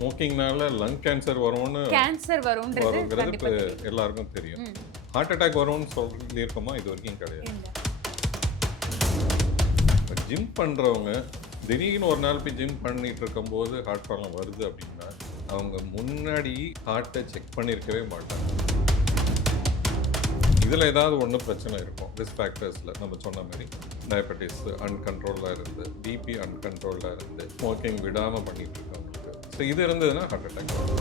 ஸ்மோக்கிங்னால lung cancer வருங்கிறது கண்டிப்பா இப்போ தெரியும். எல்லாருக்கும் தெரியும். ம். ஹார்ட் அட்டாக் வரும்னு சொல்லியிருக்கோமா? இது வரைக்கும் கிடையாது. இல்ல. இப்போ ஜிம் பண்ணுறவங்க திடீர்னு ஒரு நாள் போய் ஜிம் பண்ணிட்டு இருக்கும்போது ஹார்ட் ப்ராப்ளம் வருது அப்படின்னா அவங்க முன்னாடி ஹார்ட்டை செக் பண்ணியிருக்கவே மாட்டாங்க. இதில் ஏதாவது ஒன்று பிரச்சனை இருக்கும். ரிஸ்க் ஃபேக்டர்ஸில் நம்ம சொன்ன மாதிரி டயபெட்டிஸ் அன்கண்ட்ரோலாக இருந்து, பிபி அன்கண்ட்ரோலாக இருந்து, ஸ்மோக்கிங் விடாமல் பண்ணிட்டு இருக்கவங்களுக்கு. ஸோ இது இருந்ததுன்னா ஹார்ட் அட்டாக் வரும்.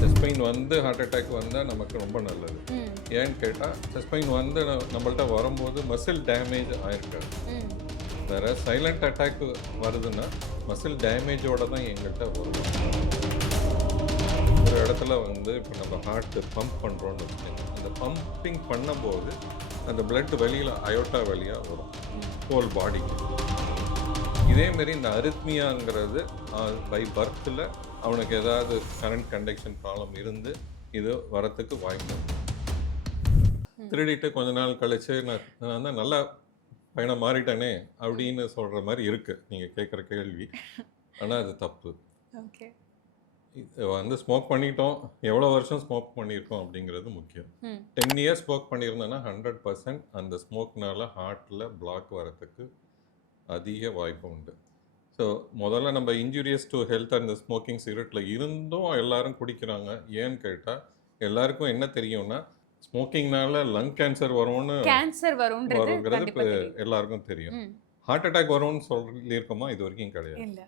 செஸ்ட் பெயின் வந்து ஹார்ட் அட்டாக் வந்தால் நமக்கு ரொம்ப நல்லது. ம். ஏன்னு கேட்டால் செஸ்ட் பெயின் வந்து நம்மள்ட்ட வரும்போது மசில் டேமேஜ் ஆயிருக்காது. ம். வேறு சைலண்ட் அட்டாக் வருதுன்னா மசில் டேமேஜோடு தான் எங்கள்கிட்ட வரும். ஒரு இடத்துல வந்து இப்போ நம்ம ஹார்ட்டு பம்ப் பண்ணுறோன்னு வச்சுக்கோங்க. அந்த பம்பிங் பண்ணும்போது அந்த பிளட் வெளியில் அயோட்டா வழியாக வரும் ஹோல் பாடிக்கு. இதேமாரி இந்த அரித்மியாங்கிறது பை பர்த்தில் அவனுக்கு ஏதாவது கரண்ட் கண்டக்ஷன் ப்ராப்ளம் இருந்து இது வரத்துக்கு வாய்ப்பு. திருடிட்டு கொஞ்ச நாள் கழிச்சு நான் தான் நல்லா பையனை மாறிட்டேனே அப்படின்னு சொல்கிற மாதிரி இருக்குது நீங்கள் கேட்குற கேள்வி. ஆனால் அது தப்பு. ஓகே. இது வந்து ஸ்மோக் பண்ணிட்டோம், எவ்வளோ வருஷம் ஸ்மோக் பண்ணியிருக்கோம் அப்படிங்கிறது முக்கியம். 10 இயர்ஸ் ஸ்மோக் பண்ணியிருந்தோன்னா 100% அந்த ஸ்மோக்னால ஹார்ட்டில் பிளாக் வரத்துக்கு அதிக வாய்ப்பு உண்டு. ஸோ முதல்ல நம்ம இன்ஜூரியஸ் டு ஹெல்த் அந்த ஸ்மோக்கிங் சிகரெட்டில் இருந்தும் எல்லாரும் குடிக்கிறாங்க. ஏன்னு கேட்டால் எல்லாருக்கும் என்ன தெரியும்னா ஸ்மோக்கிங்னால லங் கேன்சர் வருங்கிறது இப்போ கண்டிப்பா தெரியும். எல்லாருக்கும் தெரியும். ம். ஹார்ட் அட்டாக் வரும்னு சொல்லியிருக்கோமா? இது வரைக்கும் கிடையாது. இல்ல.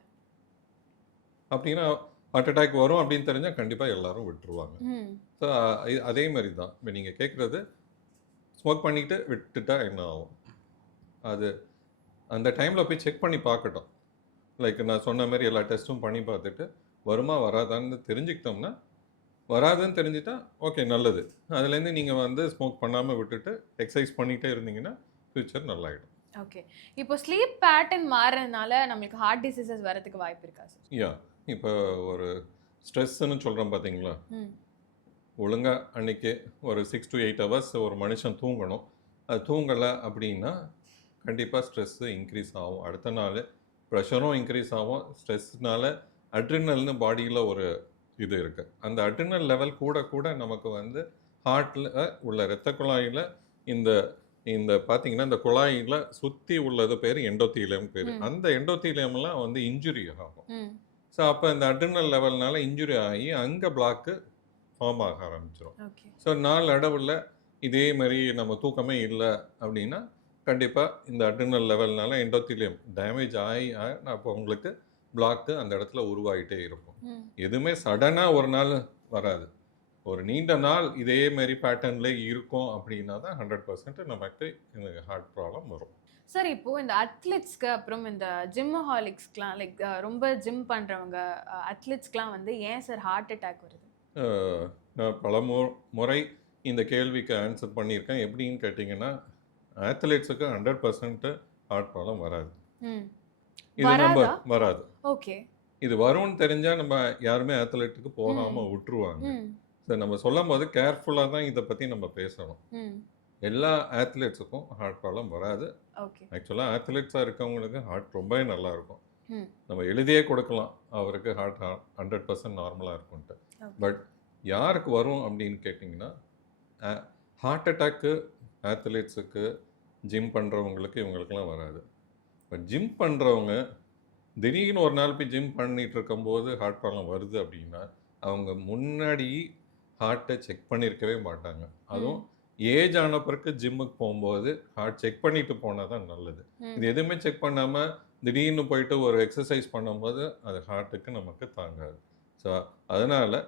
அப்படின்னா ஹார்ட் அட்டாக் வரும் அப்படின்னு தெரிஞ்சால் கண்டிப்பாக எல்லாரும் விட்டுருவாங்க. ம். ஸோ அதே மாதிரி தான் இப்போ நீங்கள் கேட்குறது ஸ்மோக் பண்ணிவிட்டு விட்டுட்டா என்ன ஆகும்? அது அந்த டைமில் போய் செக் பண்ணி பார்க்கட்டும். லைக் நான் சொன்ன மாதிரி எல்லா டெஸ்ட்டும் பண்ணி பார்த்துட்டு வருமா வராதான்னு தெரிஞ்சுக்கிட்டோம்னா, வராதுன்னு தெரிஞ்சுட்டா ஓகே நல்லது. அதுலேருந்து நீங்கள் வந்து ஸ்மோக் பண்ணாமல் விட்டுட்டு எக்ஸசைஸ் பண்ணிகிட்டே இருந்தீங்கன்னா ஃப்யூச்சர் நல்லாயிடும். ஓகே. இப்போ ஸ்லீப் பேட்டர்ன் மாறுறதுனால நம்மளுக்கு ஹார்ட் டிசீசஸ் வரதுக்கு வாய்ப்பு இருக்கா சார்? யா இப்போ ஒரு ஸ்ட்ரெஸ்ஸுன்னு சொல்கிறோம் பார்த்தீங்களா? ம். ஒழுங்காக அன்றைக்கி ஒரு 6 to 8 ஹவர்ஸ் ஒரு மனுஷன் தூங்கணும். அது தூங்கலை அப்படின்னா கண்டிப்பாக ஸ்ட்ரெஸ்ஸு இன்க்ரீஸ் ஆகும். அடுத்த நாள் ப்ரெஷரும் இன்க்ரீஸ் ஆகும். ஸ்ட்ரெஸ்னால அட்ரினல்னு பாடியில் ஒரு இது இருக்குது. அந்த அட்ரினல் லெவல் கூட கூட நமக்கு வந்து ஹார்ட்டில் உள்ள இரத்த குழாயில் இந்த இந்த பார்த்தீங்கன்னா இந்த குழாயில் சுற்றி உள்ளது பேர் எண்டோத்தீலியம் பேர். அந்த எண்டோத்தீலியம்லாம் வந்து இன்ஜுரி ஆகும். ஸோ அப்போ இந்த அட்ரினல் லெவல்னால இன்ஜுரி ஆகி அங்கே பிளாக்கு ஃபார்ம் ஆக ஆரம்பிச்சிடும். ஓகே. ஸோ நாள் அடவில் இதே மாதிரி நம்ம தூக்கமே இல்லை அப்படின்னா கண்டிப்பாக இந்த அட்ரினல் லெவல்னால எண்டோத்தீலியம் டேமேஜ் ஆகி அப்போ உங்களுக்கு பிளாக்கு அந்த இடத்துல உருவாகிட்டே இருக்கும். எதுவுமே சடனாக ஒரு நாள் வராது. ஒரு நீண்ட நாள் இதே மாதிரி பேட்டர்னில் இருக்கும் அப்படின்னா தான் 100% நமக்கு இந்த ஹார்ட் ப்ராப்ளம் வரும். சார் இப்போ இந்த அத்லெட்ஸ்க்கு அப்புறம் இந்த ஜிம்மஹாலிக்ஸ்க்குலாம் லைக் ரொம்ப ஜிம் பண்ணுறவங்க அத்லெட்ஸ்க்குலாம் வந்து ஏன் சார் ஹார்ட் அட்டாக் வருது? நான் பல முறை இந்த கேள்விக்கு ஆன்சர் பண்ணியிருக்கேன். எப்படின்னு கேட்டிங்கன்னா அத்லெட்ஸுக்கு 100% ஹார்ட் ப்ராப்ளம் வராது. இது நம்ம வராது. ஓகே. இது வரும்னு தெரிஞ்சால் நம்ம யாருமே அத்லெட்டுக்கு போகாமல் விட்டுருவாங்க. ஸோ நம்ம சொல்லும் போது கேர்ஃபுல்லாக தான் இதை பற்றி நம்ம பேசணும். எல்லா அத்லெட்ஸுக்கும் ஹார்ட் ப்ராப்ளம் வராது. ஆக்சுவலாக அத்லெட்ஸாக இருக்கவங்களுக்கு ஹார்ட் ரொம்பவே நல்லா இருக்கும். நம்ம எழுதியே கொடுக்கலாம் அவருக்கு ஹார்ட் 100% நார்மலாக இருக்கும்ன்ட்டு. பட் யாருக்கு வரும் அப்படின்னு கேட்டிங்கன்னா ஹார்ட் அட்டாக்கு அத்லெட்ஸுக்கு ஜிம் பண்ணுறவங்களுக்கு இவங்களுக்கெல்லாம் வராது. இப்போ ஜிம் பண்ணுறவங்க திடீர்னு ஒரு நாள் போய் ஜிம் பண்ணிகிட்டு இருக்கும்போது ஹார்ட் ப்ராப்ளம் வருது அப்படின்னா அவங்க முன்னாடி ஹார்ட்டை செக் பண்ணியிருக்கவே மாட்டாங்க. அதுவும் ஏஜ் ஆன பிறகு ஜிம்முக்கு போகும்போது ஹார்ட் செக் பண்ணிட்டு போனால் தான் நல்லது. இது எதுவுமே செக் பண்ணாமல் திடீர்னு போயிட்டு ஒரு எக்ஸசைஸ் பண்ணும்போது அது ஹார்ட்டுக்கு நமக்கு தாங்காது. ஸோ அதனால்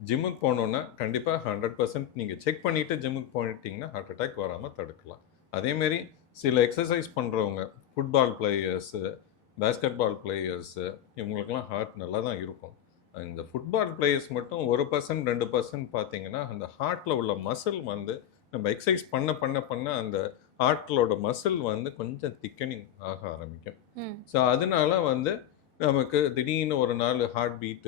ஜிம்முக்கு போனோன்னா கண்டிப்பாக 100% நீங்கள் செக் பண்ணிவிட்டு ஜிம்முக்கு போயிட்டீங்கன்னா ஹார்ட் அட்டாக் வராமல் தடுக்கலாம். அதேமாரி சில எக்ஸசைஸ் பண்ணுறவங்க football players, basketball players இவங்களுக்கெல்லாம் ஹார்ட் நல்லா தான் இருக்கும். இந்த ஃபுட்பால் பிளேயர்ஸ் மட்டும் 1% 2% பார்த்தீங்கன்னா அந்த ஹார்ட்டில் உள்ள மசில் வந்து நம்ம எக்ஸசைஸ் பண்ண பண்ண பண்ண அந்த ஹார்ட்டிலோட மசில் வந்து கொஞ்சம் திக்கனிங் ஆக ஆரம்பிக்கும். ஸோ அதனால வந்து நமக்கு திடீர்னு ஒரு நாள் ஹார்ட் பீட்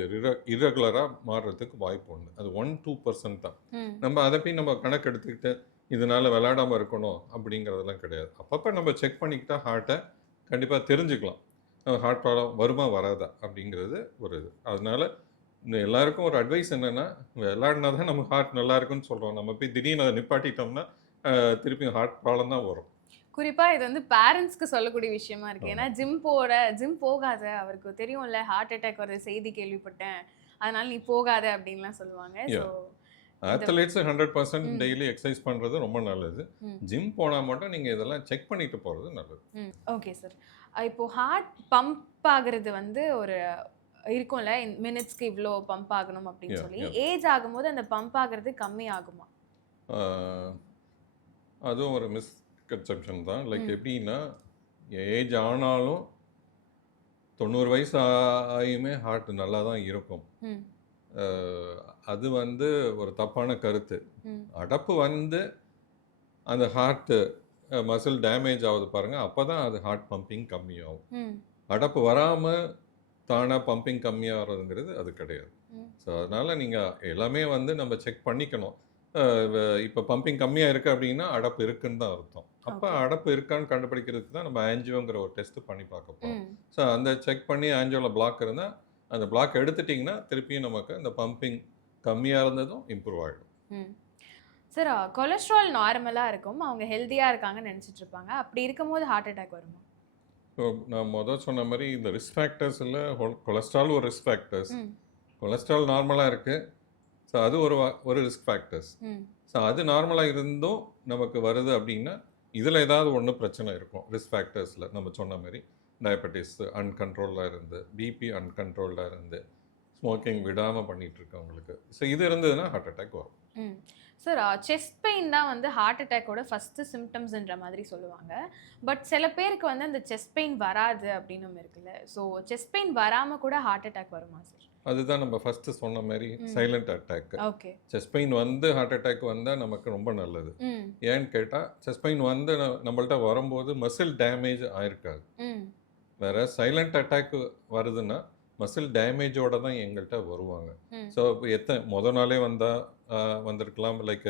இரகுலராக மாறுறதுக்கு வாய்ப்பு உண்டு. அது 1-2% தான். நம்ம அதை போய் நம்ம கணக்கு எடுத்துக்கிட்டு இதனால விளையாடாமல் இருக்கணும் அப்படிங்கிறதெல்லாம் கிடையாது. அப்பப்போ நம்ம செக் பண்ணிக்கிட்டா ஹார்ட்டை கண்டிப்பாக தெரிஞ்சுக்கலாம். ஹார்ட் ப்ராப்ளம் வருமா வராதா அப்படிங்கிறது ஒரு இது. அதனால எல்லாருக்கும் ஒரு அட்வைஸ் என்னென்னா, விளையாடினா தான் நம்ம ஹார்ட் நல்லா இருக்குன்னு சொல்கிறோம். நம்ம போய் திடீர்னு அதை நிப்பாட்டிட்டோம்னா திருப்பி ஹார்ட் ப்ராப்ளம் தான் வரும். குறிப்பா இது வந்து பேரண்ட்ஸ்க்கு சொல்லக்கூடிய விஷயமா இருக்கு. ஏன்னா ஜிம் போகாத, அவருக்கு தெரியும்ல ஹார்ட் அட்டாக் வருது செய்தி கேள்விப்பட்டேன். அதனால நீ போகாத அப்படின்லாம் சொல்லுவாங்க. ஸோ அத்லெட்ஸ் 100% டெய்லி எக்ஸசைஸ் பண்ணுறது ரொம்ப நல்லது. ஜிம் போனால் மட்டும் நீங்கள் இதெல்லாம் செக் பண்ணிட்டு போகிறது நல்லது. Okay sir. இப்போ ஹார்ட் பம்ப் ஆகுறது வந்து ஒரு இருக்கும்ல, மினிட்ஸ்க்கு இவ்வளோ பம்ப் ஆகணும் அப்படின்னு சொல்லி ஏஜ் ஆகும்போது அந்த பம்ப் ஆகுறது கம்மி ஆகுமா? அதுவும் ஒரு மிஸ்கன்செப்ஷன் தான். லைக் எப்படின்னா, ஏஜ் ஆனாலும் 90 வயசு ஆகியுமே ஹார்ட் நல்லா தான் இருக்கும். அது வந்து ஒரு தப்பான கருத்து. அடப்பு வந்து அந்த ஹார்ட்டு மசில் டேமேஜ் ஆகுது பாருங்கள், அப்போ தான் அது ஹார்ட் பம்பிங் கம்மியாகும். அடப்பு வராமல் தானாக பம்பிங் கம்மியாகிறதுங்கிறது அது கிடையாது. ஸோ அதனால் நீங்கள் எல்லாமே வந்து நம்ம செக் பண்ணிக்கணும். இப்போ பம்பிங் கம்மியாக இருக்குது அப்படின்னா அடப்பு இருக்குன்னு தான் அர்த்தம். அப்போ அடப்பு இருக்கான்னு கண்டுபிடிக்கிறதுக்கு தான் நம்ம ஆன்ஜியோங்கிற ஒரு டெஸ்ட்டு பண்ணி பார்க்க போகிறோம். ஸோ அந்த செக் பண்ணி ஆன்ஜியோவில் பிளாக் இருந்தால் அந்த பிளாக் எடுத்துட்டிங்கன்னா திருப்பியும் நமக்கு இந்த பம்பிங் கம்மியாக இருந்ததும் இம்ப்ரூவ் ஆகிடும். சார், கொலஸ்ட்ரால் நார்மலாக இருக்கும், அவங்க ஹெல்த்தியாக இருக்காங்கன்னு நினச்சிட்டு இருப்பாங்க. அப்படி இருக்கும்போது ஹார்ட் அட்டாக் வருமா? ஸோ நான் முதல் சொன்ன மாதிரி இந்த ரிஸ்க் ஃபேக்டர்ஸில் கொலஸ்ட்ரால் ஒரு ரிஸ்க் ஃபேக்டர்ஸ். கொலஸ்ட்ரால் நார்மலாக இருக்குது. ஸோ அது ஒரு ரிஸ்க் ஃபேக்டர்ஸ். ஸோ அது நார்மலாக இருந்தும் நமக்கு வருது அப்படின்னா இதில் ஏதாவது ஒன்று பிரச்சனை இருக்கும். ரிஸ்க் ஃபேக்டர்ஸில் நம்ம சொன்ன மாதிரி டயபெட்டிஸ் அன்கண்ட்ரோல்டாக இருந்து, பிபி அன்கண்ட்ரோல்டாக இருந்து, ஸ்மோக்கிங் விடாமல் பண்ணிகிட்ருக்கவங்களுக்கு. ஸோ இது இருந்ததுன்னா ஹார்ட் அட்டாக் வரும். சார், செஸ்ட் பெயின் தான் வந்து ஹார்ட் அட்டாக்கோட ஃபஸ்ட்டு சிம்டம்ஸ்ன்ற மாதிரி சொல்லுவாங்க. பட் சில பேருக்கு வந்து அந்த செஸ்ட் பெயின் வராது அப்படின்னு இருக்குல்ல. ஸோ செஸ்ட் பெயின் வராமல் கூட ஹார்ட் அட்டாக் வருமா சார்? அதுதான் நம்ம ஃபஸ்ட்டு சொன்ன மாதிரி silent attack. Okay. Chest pain வந்து ஹார்ட் அட்டாக் வந்தால் நமக்கு ரொம்ப நல்லது. ஏன்னு கேட்டால் செஸ்ட் பெயின் வந்து நம்மள்ட்ட வரும்போது மசில் டேமேஜ் ஆயிருக்காது. வேறு சைலண்ட் அட்டாக் வருதுன்னா மசில் டேமேஜோடு தான் எங்கள்கிட்ட வருவாங்க. ஸோ மொதல் நாளே வந்திருக்கலாம், லைக்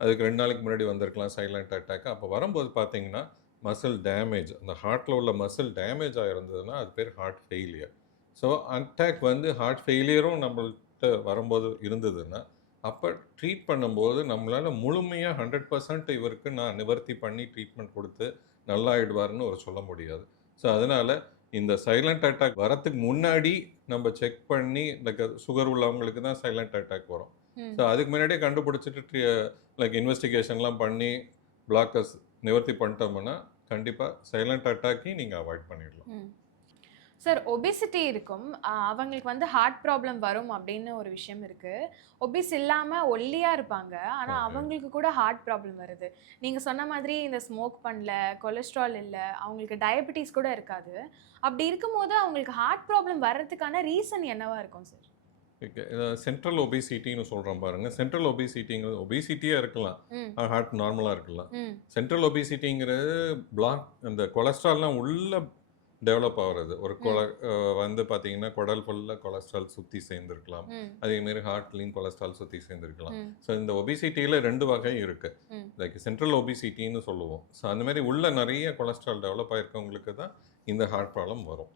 அதுக்கு 2 நாளைக்கு முன்னாடி வந்திருக்கலாம் சைலண்ட் அட்டாக். அப்போ வரும்போது பார்த்தீங்கன்னா மசில் டேமேஜ், அந்த ஹார்ட்டில் உள்ள மசில் டேமேஜ் ஆகிருந்ததுன்னா அது பேர் ஹார்ட் ஃபெயிலியர். ஸோ அட்டாக் வந்து ஹார்ட் ஃபெயிலியரும் நம்மள்கிட்ட வரும்போது இருந்ததுன்னா அப்போ ட்ரீட் பண்ணும்போது நம்மளால் முழுமையாக 100% இவருக்கு நான் நிவர்த்தி பண்ணி ட்ரீட்மெண்ட் கொடுத்து நல்லாயிடுவார்னு சொல்ல முடியாது. ஸோ அதனால் இந்த சைலண்ட் அட்டாக் வரத்துக்கு முன்னாடி நம்ம செக் பண்ணி, லைக் சுகர் உள்ளவங்களுக்கு தான் சைலண்ட் அட்டாக் வரும். ஸோ அதுக்கு முன்னாடியே கண்டுபிடிச்சிட்டு லைக் இன்வெஸ்டிகேஷன்லாம் பண்ணி பிளாக்கர்ஸ் நிவர்த்தி பண்ணிட்டோம்னா கண்டிப்பாக சைலண்ட் அட்டாக்கையும் நீங்கள் அவாய்ட் பண்ணிடலாம். சார், ஒபிசிட்டி இருக்கும், அவங்களுக்கு வந்து ஹார்ட் ப்ராப்ளம் வரும் அப்படின்னு ஒரு விஷயம் இருக்குது. ஒபிஸ் இல்லாமல் ஒல்லியாக இருப்பாங்க, ஆனால் அவங்களுக்கு கூட ஹார்ட் ப்ராப்ளம் வருது. நீங்கள் சொன்ன மாதிரி இந்த ஸ்மோக் பண்ணல, கொலஸ்ட்ரால் இல்லை, அவங்களுக்கு டயபெட்டிஸ் கூட இருக்காது. அப்படி இருக்கும்போது அவங்களுக்கு ஹார்ட் ப்ராப்ளம் வர்றதுக்கான ரீசன் என்னவா இருக்கும் சார்? ஓகே, சென்ட்ரல் ஒபிசிட்டின்னு சொல்கிறோம் பாருங்கள். சென்ட்ரல் ஒபிசிட்டிங்கிறது ஒபிசிட்டியாக இருக்கலாம், ஹார்ட் நார்மலாக இருக்கலாம். சென்ட்ரல் ஒபிசிட்டிங்கிறது பிளாக், அந்த கொலஸ்ட்ரால்லாம் உள்ள டெவலப் ஆகிறது. ஒரு வந்து பார்த்தீங்கன்னா குடல் ஃபுல்லாக கொலஸ்ட்ரால் சுற்றி சேர்ந்துருக்கலாம், அதேமாரி ஹார்ட்லேயும் கொலஸ்ட்ரால் சுற்றி சேர்ந்துருக்கலாம். ஸோ இந்த ஒபிசிட்டியில் 2 வகை இருக்குது. லைக் சென்ட்ரல் ஒபிசிட்டின்னு சொல்லுவோம். ஸோ அந்தமாதிரி உள்ள நிறைய கொலஸ்ட்ரால் டெவலப் ஆகிருக்கவங்களுக்கு தான் இந்த ஹார்ட் ப்ராப்ளம் வரும்.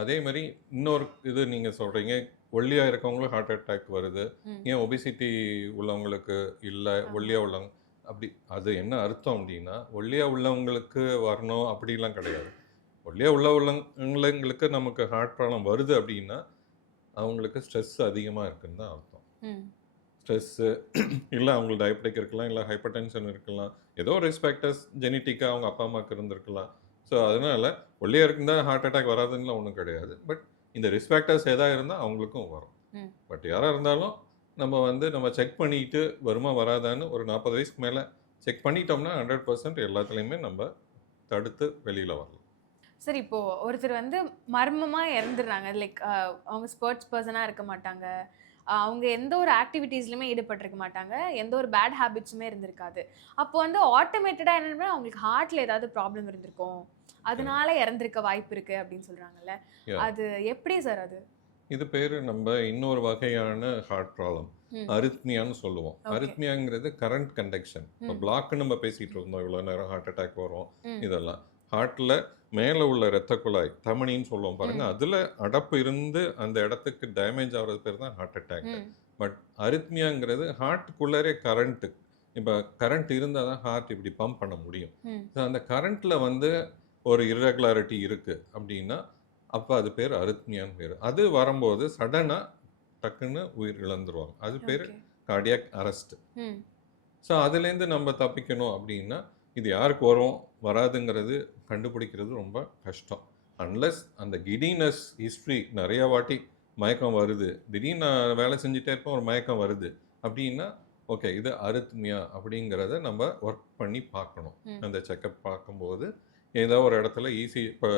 அதே மாதிரி இன்னொரு இது நீங்கள் சொல்கிறீங்க, ஒல்லியாக இருக்கவங்களுக்கு ஹார்ட் அட்டாக் வருது, ஏன் ஒபிசிட்டி உள்ளவங்களுக்கு இல்லை, ஒல்லியாக உள்ளவங்க அப்படி அது என்ன அர்த்தம் அப்படின்னா, ஒல்லியாக உள்ளவங்களுக்கு வரணும் அப்படிலாம் கிடையாது. ஒல்லியாக உள்ளவங்களுக்கு நமக்கு ஹார்ட் ப்ராப்ளம் வருது அப்படின்னா அவங்களுக்கு ஸ்ட்ரெஸ் அதிகமாக இருக்குன்னு தான் அர்த்தம். ஸ்ட்ரெஸ்ஸு இல்லை அவங்களுக்கு டயபெட்டிக் இருக்கலாம், இல்லை ஹைப்பர் டென்ஷன் இருக்கலாம், ஏதோ ரிஸ்க் ஃபேக்டர்ஸ் ஜெனட்டிக்காக அவங்க அப்பா அம்மாவுக்கு இருந்திருக்கலாம். ஸோ அதனால் ஒல்லியாக இருந்தால் ஹார்ட் அட்டாக் வராதுன்னு ஒன்றும் கிடையாது. பட் இந்த ரிஸ்க் ஃபேக்டர்ஸ் எதாக இருந்தால் அவங்களுக்கும் வரும். பட் யாராக இருந்தாலும் நம்ம செக் பண்ணிட்டு வருமா வராதான்னு ஒரு 40 வயசுக்கு மேலே செக் பண்ணிட்டோம்னா 100% எல்லாத்துலேயுமே நம்ம தடுத்து வெளியில் வரலாம். சார், இப்போது ஒருத்தர் வந்து மர்மமாக இறந்துடுறாங்க, லைக் அவங்க ஸ்போர்ட்ஸ் பர்சனாக இருக்க மாட்டாங்க, அவங்க எந்த ஒரு ஆக்டிவிட்டீஸ்லையுமே ஈடுபட்டிருக்க மாட்டாங்க, எந்த ஒரு பேட் ஹேபிட்ஸுமே இருந்திருக்காது. அப்போ வந்து ஆட்டோமேட்டடாக என்னென்னா அவங்களுக்கு ஹார்ட்டில் ஏதாவது ப்ராப்ளம் இருந்திருக்கும், அதனால இறந்திருக்க வாய்ப்பு இருக்குது அப்படின்னு சொல்கிறாங்கல்ல, அது எப்படி சார்? அது இது பேர் நம்ம இன்னொரு வகையான ஹார்ட் ப்ராப்ளம், அரித்மியான்னு சொல்லுவோம். அரித்மியாங்கிறது கரண்ட் கண்டக்ஷன். இப்போ பிளாக்னு நம்ம பேசிகிட்டு இருந்தோம் இவ்வளோ நேரம், ஹார்ட் அட்டாக் வரும் இதெல்லாம். ஹார்ட்டில் மேலே உள்ள இரத்த குழாய் தமனின்னு சொல்லுவோம் பாருங்கள், அதில் அடப்பு இருந்து அந்த இடத்துக்கு டேமேஜ் ஆகிறது பேர் தான் ஹார்ட் அட்டாக். பட் அரித்மியாங்கிறது ஹார்ட்டுக்குள்ளரே கரண்ட்டு, இப்போ கரண்ட் இருந்தால் தான் ஹார்ட் இப்படி பம்ப் பண்ண முடியும். ஸோ அந்த கரண்ட்டில் வந்து ஒரு இர்ரெகுலாரிட்டி இருக்குது அப்படின்னா அப்போ அது பேர் அரித்மியான்னு பேர். அது வரும்போது சடனாக டக்குன்னு உயிர் இழந்துருவாங்க. அது பேர் கார்டியாக் அரெஸ்ட். ஸோ அதுலேருந்து நம்ம தப்பிக்கணும் அப்படின்னா இது யாருக்கு வரும் வராதுங்கிறது கண்டுபிடிக்கிறது ரொம்ப கஷ்டம். அன்லெஸ் அந்த கிடினஸ் ஹிஸ்ட்ரி நிறைய வாட்டி மயக்கம் வருது, திடீர்னு நான் வேலை செஞ்சுட்டே இருப்பேன் ஒரு மயக்கம் வருது அப்படின்னா ஓகே இது அரித்மியா அப்படிங்கிறத நம்ம ஒர்க் பண்ணி பார்க்கணும். அந்த செக்கப் பார்க்கும்போது ஏதோ ஒரு இடத்துல ஈஸி, இப்போ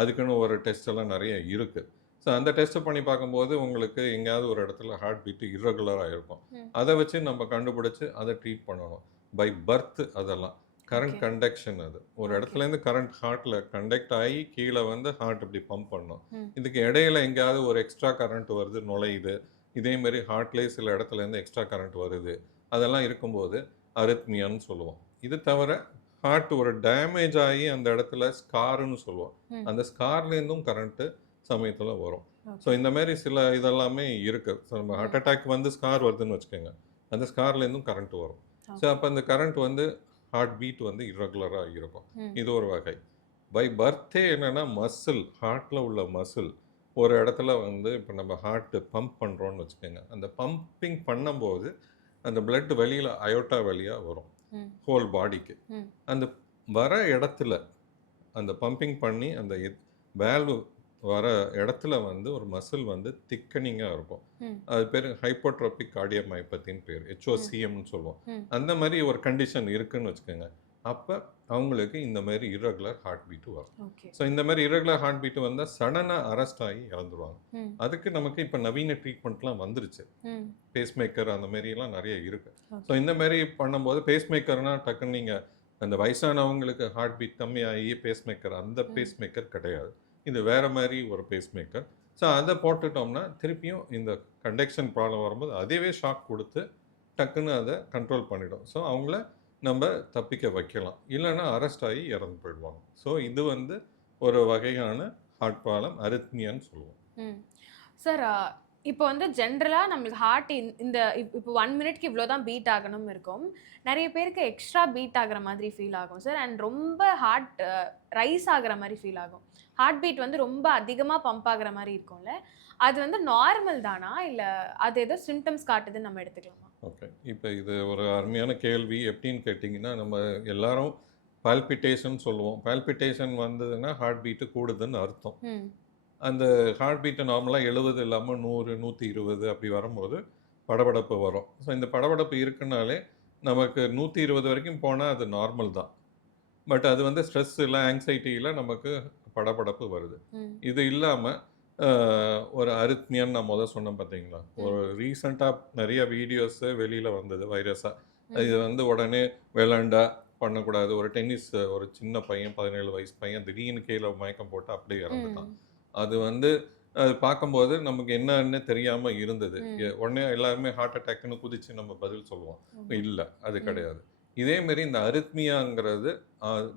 அதுக்குன்னு ஒரு டெஸ்ட் எல்லாம் நிறைய இருக்குது. ஸோ அந்த டெஸ்ட்டை பண்ணி பார்க்கும்போது உங்களுக்கு எங்கேயாவது ஒரு இடத்துல ஹார்ட் பீட்டு இர்ரெகுலராக இருக்கும். அதை வச்சு நம்ம கண்டுபிடிச்சி அதை ட்ரீட் பண்ணணும். பை பர்த் அதெல்லாம் கரண்ட் கண்டக்ஷன், அது ஒரு இடத்துலேருந்து கரண்ட் ஹார்ட்டில் கண்டக்ட் ஆகி கீழே வந்து ஹார்ட் இப்படி பம்ப் பண்ணணும். இதுக்கு இடையில எங்கேயாவது ஒரு எக்ஸ்ட்ரா கரண்ட் வருது நுழையுது, இதேமாரி ஹார்ட்லேயே சில இடத்துலேருந்து எக்ஸ்ட்ரா கரண்ட் வருது, அதெல்லாம் இருக்கும்போது அரித்மியான்னு சொல்லுவோம். இது தவிர ஹார்ட் ஒரு டேமேஜ் ஆகி அந்த இடத்துல ஸ்காருன்னு சொல்லுவோம், அந்த ஸ்கார்லேருந்தும் கரண்ட்டு சமயத்தில் வரும். ஸோ இந்த மாதிரி சில இதெல்லாமே இருக்குது. ஸோ நம்ம ஹார்ட் அட்டாக் வந்து ஸ்கார் வருதுன்னு வச்சுக்கோங்க, அந்த ஸ்கார்லேருந்தும் கரண்ட் வரும். ஸோ அப்போ அந்த கரண்ட் வந்து ஹார்ட் பீட் வந்து இர்ரெகுலராக இருக்கும். இது ஒரு வகை. பை பர்த்தே என்னென்னா மசில், ஹார்ட்டில் உள்ள மசில் ஒரு இடத்துல வந்து இப்போ நம்ம ஹார்ட்டு பம்ப் பண்ணுறோன்னு வச்சுக்கோங்க, அந்த பம்பிங் பண்ணும்போது அந்த பிளட் வெளியில் அயோட்டா வழியாக வரும் ஹோல் பாடிக்கு. அந்த வர இடத்துல அந்த பம்பிங் பண்ணி அந்த வேல்வு வர இடத்துல வந்து ஒரு மசில் வந்து திக்கனிங்காக இருக்கும். அது பேர் ஹைப்போட்ரோபிக் கார்டியோமைபத்தின்னு பேர், HOCMன்னு சொல்லுவோம். அந்த மாதிரி ஒரு கண்டிஷன் இருக்குன்னு வச்சுக்கோங்க, அப்போ அவங்களுக்கு இந்த மாதிரி இர்ரெகுலர் ஹார்ட் பீட்டு வரும். ஸோ இந்த மாதிரி இர்ரெகுலர் ஹார்ட் பீட்டு வந்தால் சடனாக அரெஸ்ட் ஆகி இறந்துருவாங்க. அதுக்கு நமக்கு இப்போ நவீன ட்ரீட்மெண்ட்லாம் வந்துருச்சு, பேஸ்மேக்கர் அந்த மாதிரிலாம் நிறைய இருக்குது. ஸோ இந்த மாதிரி பண்ணும்போது பேஸ்மேக்கர்னால் டக்குன்னு நீங்கள் அந்த வயசானவங்களுக்கு ஹார்ட் பீட் கம்மியாகி பேஸ்மேக்கர், அந்த பேஸ்மேக்கர் கிடையாது, இது வேறு மாதிரி ஒரு பேஸ்மேக்கர். ஸோ அதை போட்டுட்டோம்னா திருப்பியும் இந்த கண்டக்ஷன் ப்ராப்ளம் வரும்போது அதுவே ஷாக் கொடுத்து டக்குன்னு அதை கண்ட்ரோல் பண்ணிடும். ஸோ அவங்கள நம்ம தப்பிக்க வைக்கலாம், இல்லைன்னா அரெஸ்ட் ஆகி இறந்து போயிடுவாங்க. ஸோ இது வந்து ஒரு வகையான ஹார்ட் ப்ராப்ளம், அரித்மியான்னு சொல்லுவோம். சார் இப்போ வந்து ஜென்ரலாக நம்மளுக்கு ஹார்ட் இந்த இப்போ 1 மினிட்க்கு இவ்வளோ தான் பீட் ஆகணும் இருக்கும், நிறைய பேருக்கு எக்ஸ்ட்ரா பீட் ஆகிற மாதிரி ஃபீல் ஆகும் சார். அண்ட் ரொம்ப ஹார்ட் ரைஸ் ஆகிற மாதிரி ஃபீல் ஆகும், ஹார்ட் பீட் வந்து ரொம்ப அதிகமாக பம்ப் ஆகிற மாதிரி இருக்கும்ல, அது வந்து நார்மல் தானா இல்லை அது ஏதோ சிம்டம்ஸ் காட்டுதுன்னு நம்ம எடுத்துக்கலாமா? ஓகே, இப்போ இது ஒரு அருமையான கேள்வி. எப்படின்னு கேட்டிங்கன்னா, நம்ம எல்லாரும் பால்பிட்டேஷன் சொல்லுவோம். பால்பிட்டேஷன் வந்ததுன்னா ஹார்ட் பீட்டு கூடுதுன்னு அர்த்தம். அந்த ஹார்ட் பீட்டை நார்மலாக 70 இல்லாமல் 100, 120 அப்படி வரும்போது படபடப்பு வரும். ஸோ இந்த படபடப்பு இருக்குனாலே நமக்கு 120 வரைக்கும் போனால் அது நார்மல் தான். பட் அது வந்து ஸ்ட்ரெஸ் இல்லை, ஆங்ஸைட்டியில் நமக்கு படபடப்பு வருது. இது இல்லாமல் ஒரு அரித்மியான்னு நான் சொன்னேன் பார்த்தீங்களா, ஒரு ரீசண்டாக நிறைய வீடியோஸு வெளியில் வந்தது வைரஸாக. இது வந்து உடனே விளாண்டா பண்ணக்கூடாது. ஒரு டென்னிஸ் ஒரு சின்ன பையன் 17 வயசு பையன் திடீர்னு கீழே மயக்கம் போட்டு அப்படியே இறந்துட்டான். அது வந்து அது பார்க்கும்போது நமக்கு என்னன்னு தெரியாமல் இருந்தது. உடனே எல்லாருமே ஹார்ட் அட்டாக்னு குதித்து நம்ம பதில் சொல்லுவோம், இல்லை அது கிடையாது. இதேமாரி இந்த அரித்மியாங்கிறது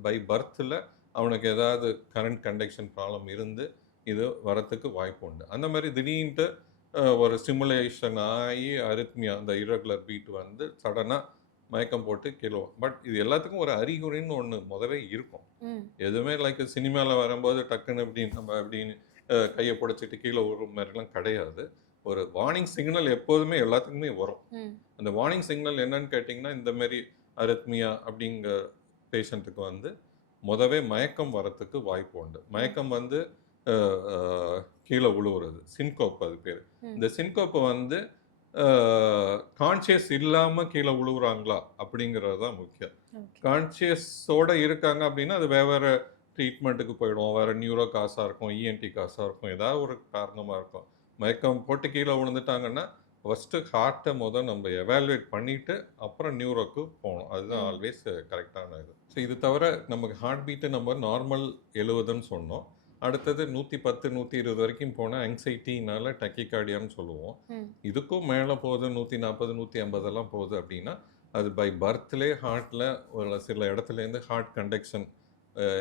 பை பர்த்தில் அவனுக்கு ஏதாவது கரண்ட் கண்டக்ஷன் ப்ராப்ளம் இருந்து இது வரத்துக்கு வாய்ப்பு உண்டு. அந்த மாதிரி திடீர்னுட்டு ஒரு ஸ்டிமுலேஷன் ஆகி அரித்மியா அந்த இர்ரெகுலர் பீட் வந்து சடனாக மயக்கம் போட்டு கீழே. பட் இது எல்லாத்துக்கும் ஒரு அறிகுறின்னு ஒன்று முதவே இருக்கும். எதுவுமே லைக் சினிமாவில் வரும்போது டக்குன்னு இப்படின்னு நம்ம அப்படின்னு கையை பிடிச்சிட்டு கீழே ஒரு மாதிரிலாம் கிடையாது. ஒரு வார்னிங் சிக்னல் எப்போதுமே எல்லாத்துக்குமே வரும். அந்த வார்னிங் சிக்னல் என்னன்னு கேட்டிங்கன்னா, இந்த மாதிரி அரித்மியா அப்படிங்கிற பேஷண்ட்டுக்கு வந்து முதவே மயக்கம் வரத்துக்கு வாய்ப்பு உண்டு. மயக்கம் வந்து கீழே விழுவுறது, சின்கோப் அது பேர். இந்த சின்கோப்பை வந்து கான்சியஸ் இல்லாமல் கீழே விழுவுறாங்களா அப்படிங்கிறது தான் முக்கியம். கான்சியஸோடு இருக்காங்க அப்படின்னா அது வேறு ட்ரீட்மெண்ட்டுக்கு போயிடுவோம், வேறு நியூரோ காசாக இருக்கும், இஎன்டி காசாக இருக்கும், ஏதாவது ஒரு காரணமாக இருக்கும். மயக்கம் போட்டு கீழே விழுந்துட்டாங்கன்னா ஃபஸ்ட்டு ஹார்ட்டை நம்ம எவாலுவேட் பண்ணிவிட்டு அப்புறம் நியூரோக்கு போகணும். அதுதான் ஆல்வேஸ் கரெக்டான இது. ஸோ இது தவிர நமக்கு ஹார்ட் பீட்டு நம்ம நார்மல் 70ன்னு சொன்னோம். அடுத்தது 110, 120 வரைக்கும் போனால் ஆங்ஸைட்டினால டக்கிகார்டியான்னு சொல்லுவோம். இதுக்கும் மேலே போகுது 140, 150 போகுது அப்படின்னா அது பை பர்த்லேயே ஹார்ட்டில் ஒரு சில இடத்துலேருந்து ஹார்ட் கண்டக்ஷன்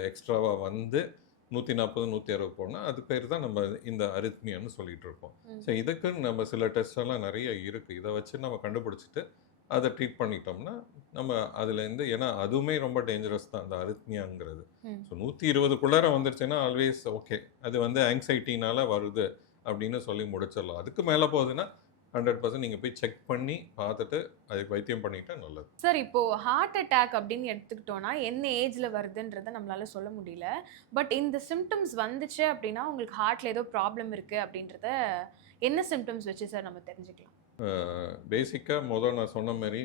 எக்ஸ்ட்ராவாக வந்து 140 160 போனால் அது பேர் தான் நம்ம இந்த அரித்மியான்னு சொல்லிட்டு இருக்கோம். ம். ஸோ இதுக்குன்னு நம்ம சில டெஸ்ட் எல்லாம் நிறைய இருக்குது. இதை வச்சு நம்ம கண்டுபிடிச்சிட்டு அதை ட்ரீட் பண்ணிட்டோம்னா நம்ம அதுலேருந்து, ஏன்னா அதுவுமே ரொம்ப டேஞ்சரஸ் தான் அந்த அரித்மியாங்கிறது. ம். ஸோ 120க்குள்ளார வந்துருச்சுன்னா ஆல்வேஸ் ஓகே, அது வந்து ஆங்ஸைட்டினால வருது அப்படின்னு சொல்லி முடிச்சிடலாம். அதுக்கு மேலே போகுதுன்னா 100% நீங்கள் போய் செக் பண்ணி பார்த்துட்டு அதுக்கு வைத்தியம் பண்ணிட்டா நல்லது. சார் இப்போ ஹார்ட் அட்டாக் அப்படின்னு எடுத்துக்கிட்டோம்னா என்ன ஏஜ்ல வருதுன்றதை நம்மளால சொல்ல முடியல. பட் இந்த சிம்டம்ஸ் வந்துச்சு அப்படின்னா உங்களுக்கு ஹார்ட்ல ஏதோ ப்ராப்ளம் இருக்கு அப்படின்றத என்ன சிம்டம்ஸ் வச்சு சார் நம்ம தெரிஞ்சுக்கலாம்? பேசிக்காக நான் சொன்ன மாதிரி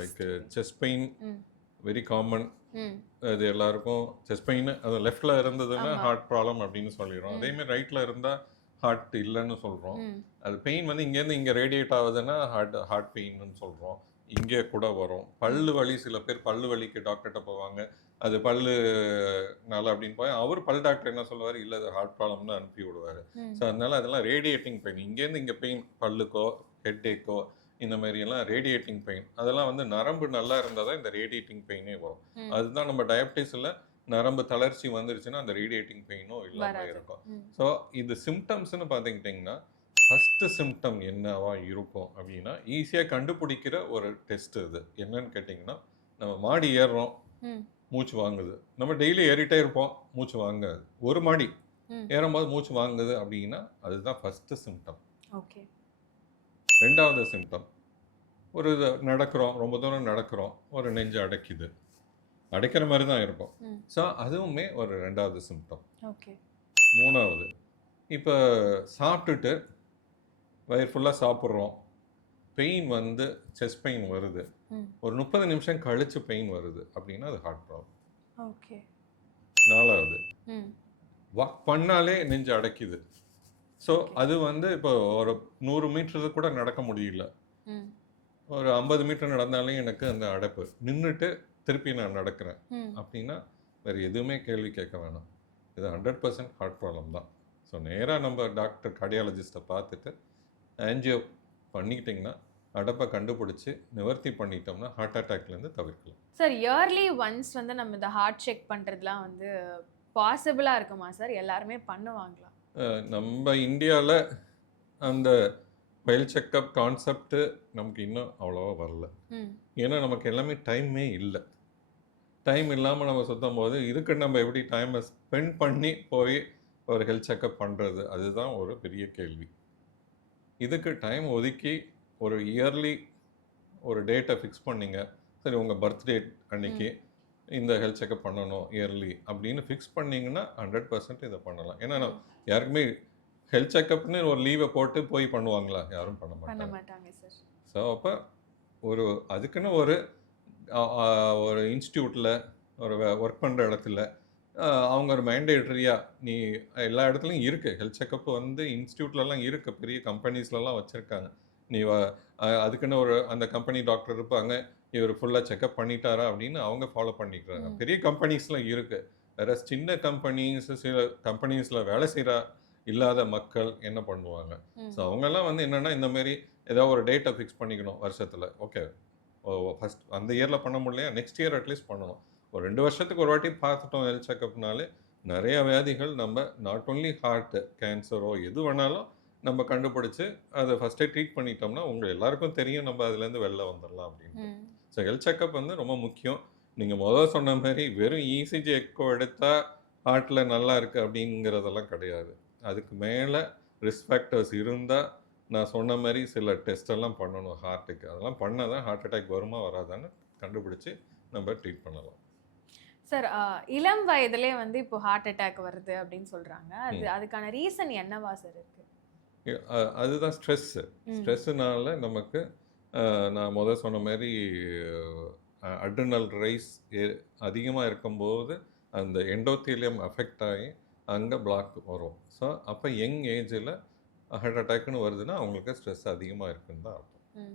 லைக் செஸ்ட் பெயின் ம். Very common. ம். அது எல்லாருக்கும் செஸ்ட் பெயின் அது லெஃப்டில் இருந்ததுன்னா ஆமா. ஹார்ட் ப்ராப்ளம் அப்படின்னு சொல்லிடுறோம். அதேமாதிரி ரைட்டில் இருந்தால் ஹார்ட் இல்லைன்னு சொல்கிறோம். ம். அது பெயின் வந்து இங்கேருந்து இங்கே ரேடியேட் ஆகுதுன்னா ஹார்ட் பெயின்னு சொல்கிறோம். இங்கே கூட வரும். பல்லு வலி, சில பேர் பல்லு வலிக்கு டாக்டர்கிட்ட போவாங்க. அது பல்லுனால அப்படின்னு போய் அவர் பல் டாக்டர் என்ன சொல்லுவார், இல்லை அது ஹார்ட் ப்ராப்ளம்னு அனுப்பி விடுவார். ம். ஸோ அதனால அதெல்லாம் ரேடியேட்டிங் பெயின். இங்கேருந்து இங்கே பெயின், பல்லுக்கோ ஹெட் ஏக்கோ இந்த மாதிரியெல்லாம் ரேடியேட்டிங் பெயின். அதெல்லாம் வந்து நரம்பு நல்லா இருந்தால் தான் இந்த ரேடியேட்டிங் பெயினே வரும். ம். அதுதான் நம்ம டயபிட்டிஸில் நரம்பு தளர்ச்சி வந்துருச்சுன்னா அந்த ரேடியேட்டிங் பெயினும் இல்லாமல் வராது. இருக்கும். ம். ஸோ இது சிம்டம்ஸ்னு பார்த்துக்கிட்டிங்கன்னா ஃபஸ்ட்டு சிம்டம் என்னவா இருக்கும் அப்படின்னா ஈஸியாக கண்டுபிடிக்கிற ஒரு டெஸ்ட் இது. என்னன்னு கேட்டிங்கன்னா, நம்ம மாடி ஏறுறோம், ம். மூச்சு வாங்குது. நம்ம டெய்லி ஏறிட்டே இருப்போம், மூச்சு வாங்காது. ஒரு மாடி ம். ஏறும்போது மூச்சு வாங்குது அப்படின்னா அதுதான் ஃபஸ்ட்டு சிம்டம். ஓகே. ரெண்டாவது சிம்டம், ஒரு நடக்கிறோம், ரொம்ப தூரம் நடக்கிறோம், ஒரு நெஞ்சு அடைக்குது, அடைக்கிற மாதிரி தான் இருக்கும். ம். ஸோ அதுவுமே ஒரு ரெண்டாவது சிம்டம். ஓகே. மூணாவது, இப்போ சாப்பிட்டுட்டு வயிறு ஃபுல்லாக சாப்பிட்றோம், பெயின் வந்து செஸ்ட் பெயின் வருது, ம். ஒரு 30 நிமிஷம் கழிச்சு பெயின் வருது அப்படின்னா அது ஹார்ட் ப்ராப்ளம். ஓகே. நாலாவது, ம். வாக் பண்ணாலே நெஞ்சு அடைக்குது. ஸோ அது வந்து இப்போ ஒரு 100 மீட்டர் கூட நடக்க முடியல, ம். ஒரு 50 மீட்டர் நடந்தாலே எனக்கு அந்த அடைப்பு, நின்றுட்டு திருப்பி நான் நடக்கிறேன் ம். அப்படின்னா வேறு எதுவுமே கேள்வி கேட்க வேணாம், இது 100% ஹார்ட் ப்ராப்ளம் தான். ஸோ நேராக நம்ம டாக்டர் கார்டியாலஜிஸ்ட்டை பார்த்துட்டு ஆன்ஜியோ பண்ணிக்கிட்டிங்கன்னா அடைப்பை கண்டுபிடிச்சி நிவர்த்தி பண்ணிட்டோம்னா ஹார்ட் அட்டாக்லேருந்து தவிர்க்கலாம். சார் இயர்லி ஒன்ஸ் வந்து நம்ம இந்த ஹார்ட் செக் பண்ணுறதுலாம் வந்து பாசிபிளாக இருக்குமா சார்? எல்லாருமே பண்ணுவாங்களா? நம்ம இந்தியாவில் அந்த வெல் செக்கப் கான்செப்ட் நமக்கு இன்னும் அவ்வளோவா வரல. ம். ஏன்னா நமக்கு எல்லாமே டைமே இல்லை. டைம் இல்லாமல் நம்ம சுற்றும் போது இதுக்கு நம்ம எப்படி டைமை ஸ்பெண்ட் பண்ணி போய் ஒரு ஹெல்த் செக்கப் பண்ணுறது, அதுதான் ஒரு பெரிய கேள்வி. இதுக்கு டைம் ஒதுக்கி ஒரு இயர்லி ஒரு டேட்டை ஃபிக்ஸ் பண்ணிங்க. சரி, உங்கள் பர்த்டே அன்னைக்கு இந்த ஹெல்த் செக்கப் பண்ணணும் இயர்லி அப்படின்னு ஃபிக்ஸ் பண்ணிங்கன்னா 100% இதை பண்ணலாம். ஏன்னா நான் யாருக்குமே ஹெல்த் செக்கப்னு ஒரு லீவை போட்டு போய் பண்ணுவாங்களா? யாரும் பண்ண பண்ண மாட்டாங்க. மாட்டாங்க சார். ஸோ அப்போ ஒரு அதுக்குன்னு ஒரு இன்ஸ்டியூட்டில் ஒரு ஒர்க் பண்ணுற இடத்துல அவங்க ஒரு மேண்டேட்ரியாக நீ எல்லா இடத்துலையும் இருக்குது ஹெல்த் செக்கப் வந்து இன்ஸ்டியூட்லலாம் இருக்குது, பெரிய கம்பெனிஸ்லலாம் வச்சுருக்காங்க. நீ அதுக்குன்னு ஒரு அந்த கம்பெனி டாக்டர் இருப்பாங்க, இவர் ஃபுல்லாக செக்கப் பண்ணிட்டாரா அப்படின்னு அவங்க ஃபாலோ பண்ணிக்கிறாங்க. பெரிய கம்பெனிஸ்லாம் இருக்குது. வேற சின்ன கம்பெனிஸ், சில கம்பெனிஸில் வேலை செய்கிற இல்லாத மக்கள் என்ன பண்ணுவாங்க? ஸோ அவங்கெல்லாம் வந்து என்னென்னா இந்த மாதிரி ஏதாவது ஒரு டேட்டை ஃபிக்ஸ் பண்ணிக்கணும் வருஷத்தில். ஓகே, ஃபஸ்ட் அந்த இயரில் பண்ண முடியலையா, நெக்ஸ்ட் இயர் அட்லீஸ்ட் பண்ணணும். ஒரு 2 வருஷத்துக்கு ஒரு வாட்டி பார்த்துட்டோம் ஹெல்த் செக்கப்னாலே நிறைய வியாதிகள் நம்ம நாட் ஓன்லி ஹார்ட் கேன்சரோ எது வேணாலும் நம்ம கண்டுபிடிச்சி அதை ஃபஸ்ட்டே ட்ரீட் பண்ணிட்டோம்னா உங்களுக்கு எல்லாருக்கும் தெரியும் நம்ம அதுலேருந்து வெளில வந்துடலாம் அப்படின்னு. ஸோ ஹெல்த் செக்கப் வந்து ரொம்ப முக்கியம். நீங்கள் சொன்ன மாதிரி வெறும் இசிஜி எக்கோ எடுத்தால் ஹார்ட்டில் நல்லா இருக்குது அப்படிங்கிறதெல்லாம் கிடையாது. அதுக்கு மேலே ரிஸ்க் ஃபேக்டர்ஸ் இருந்தால் நான் சொன்ன மாதிரி சில டெஸ்டெல்லாம் பண்ணணும் ஹார்ட்டுக்கு. அதெல்லாம் பண்ணால் தான் ஹார்ட் அட்டாக் வருமா வராதான்னு கண்டுபிடிச்சி நம்ம ட்ரீட் பண்ணலாம். சார் இளம் வயதிலே வந்து இப்போ ஹார்ட் அட்டாக் வருது அப்படின்னு சொல்கிறாங்க. அதுக்கான ரீசன் என்னவா சார் இருக்குது? அதுதான் ஸ்ட்ரெஸ்ஸு. ஸ்ட்ரெஸ்ஸுனால நமக்கு நான் சொன்ன மாதிரி அட்ரினல் ரைஸ் அதிகமாக இருக்கும்போது அந்த எண்டோத்தீலியம் அஃபெக்ட் ஆகி அங்கே பிளாக் வரும். ஸோ அப்போ யங் ஏஜில் ஹார்ட் அட்டாக்னு வருதுன்னா அவங்களுக்கு ஸ்ட்ரெஸ் அதிகமாக இருக்குன்னு தான் அர்த்தம்.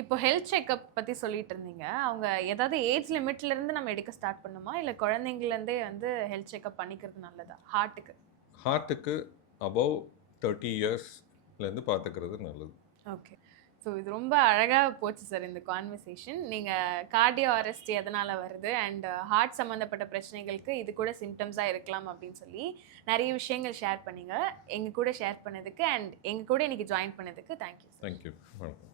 இப்போ ஹெல்த் செக்கப் பற்றி சொல்லிட்டு இருந்தீங்க. அவங்க ஏதாவது ஏஜ் லிமிட்லேருந்து நம்ம எடுக்க ஸ்டார்ட் பண்ணுமா, இல்லை குழந்தைங்கலேருந்தே வந்து ஹெல்த் செக்கப் பண்ணிக்கிறது நல்லதா ஹார்ட்டுக்கு? அபவ் 30 இயர்ஸ்லேருந்து பார்த்துக்கிறது நல்லது. ஓகே ஸோ இது ரொம்ப அழகாக போச்சு சார் இந்த கான்வர்சேஷன். நீங்கள் கார்டியோ அரெஸ்ட் எதனால் வருது அண்ட் ஹார்ட் சம்மந்தப்பட்ட பிரச்சனைகளுக்கு இது கூட சிம்டம்ஸாக இருக்கலாம் அப்படின்னு சொல்லி நிறைய விஷயங்கள் ஷேர் பண்ணீங்க. எங்கள் கூட ஷேர் பண்ணதுக்கு அண்ட் எங்கள் கூட இன்னைக்கு ஜாயின் பண்ணதுக்கு தேங்க்யூ. தேங்க்யூ. வணக்கம்.